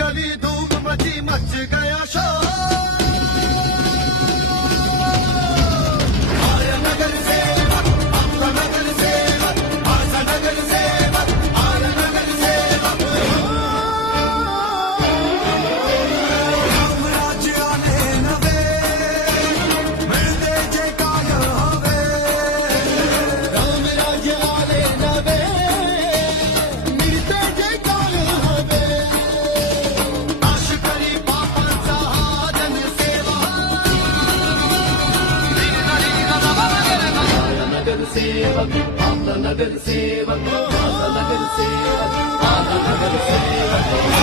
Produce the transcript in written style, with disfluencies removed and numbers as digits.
गली धूम मची मच गया शोर आया नगर सेवक आपका नगर सेवक आजा नगर सेवक आया नगर सेवक राम राज्य आने नवे मिलते जे काय हवे राम राज्य आने नवे मिलते जे काय हवे आश करी पापांचा हा जनसेवा नगर सेवक आपला नगर सेवक आजा नगर सेवक आजा नगर सेवक